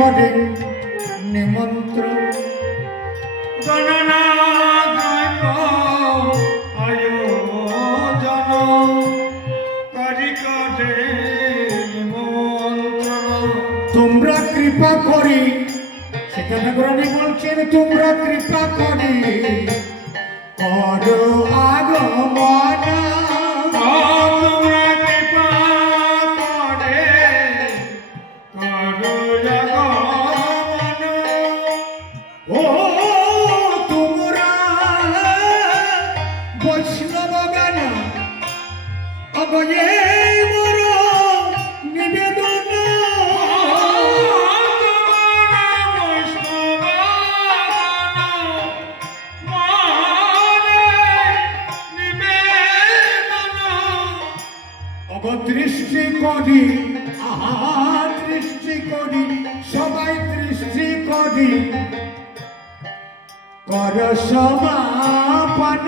করে নিমন্ত্রণ গণনা তোমরা কৃপা করি সেখানে ঠাকুরানী বলছেন তোমরা কৃপা করি করো আগমন তোমরা কৃপা করে করো আগমন ও তোমরা বৈষ্ণব গান অবয়ে দৃষ্টি করি আহা দৃষ্টি করি সবাই দৃষ্টি করি কর সমাপন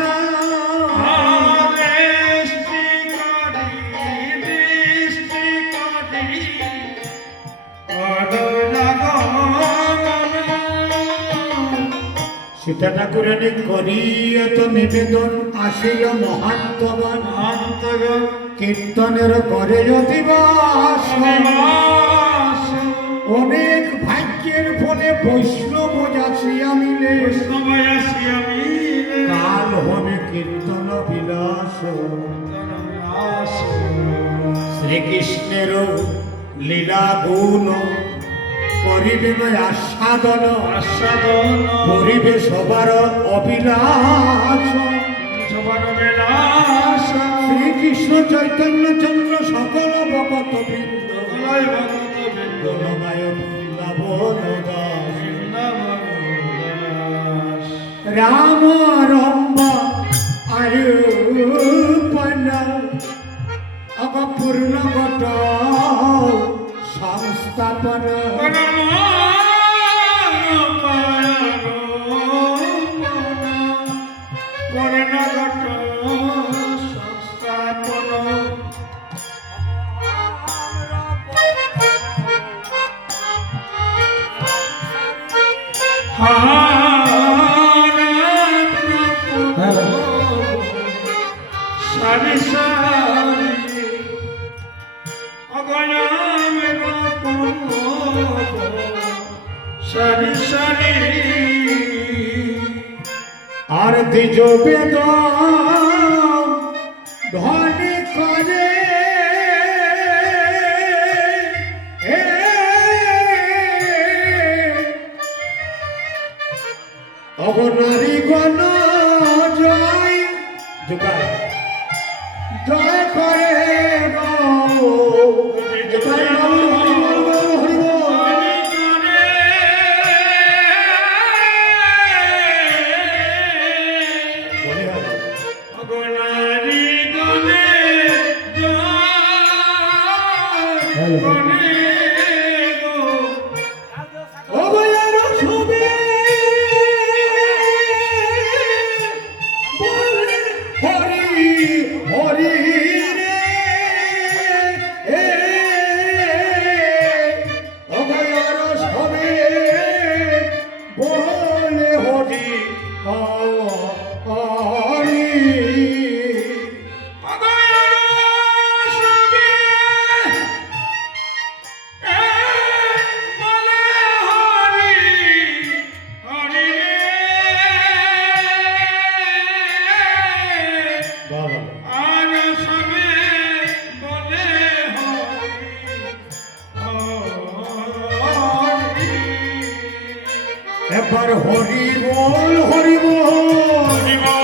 সীতা ঠাকুরানী করিয়া তো নিবেদন আসিল মহান্তগণ কীর্তনের করে অধিবাস অনেক ভাগ্যের ফলে বৈষ্ণব আসিয়া মিলে কাল হবে কীর্তন বিলাস শ্রীকৃষ্ণের লীলা গুণ করিবে আস্বাদন করিবে সবার অবিলাস শ্রীকৃষ্ণ চৈতন্য চন্দ্র সকল ভগত বৃন্দ রাম রম্ব আরূপন অপূর্ণ ঘট সংস্থাপন সারি সারি সারি সারি আর দ্বিজ বেদ ধ্বনি করে অগনারী গণ জয় জয় জয় করে এবার হরি বল হরি বল।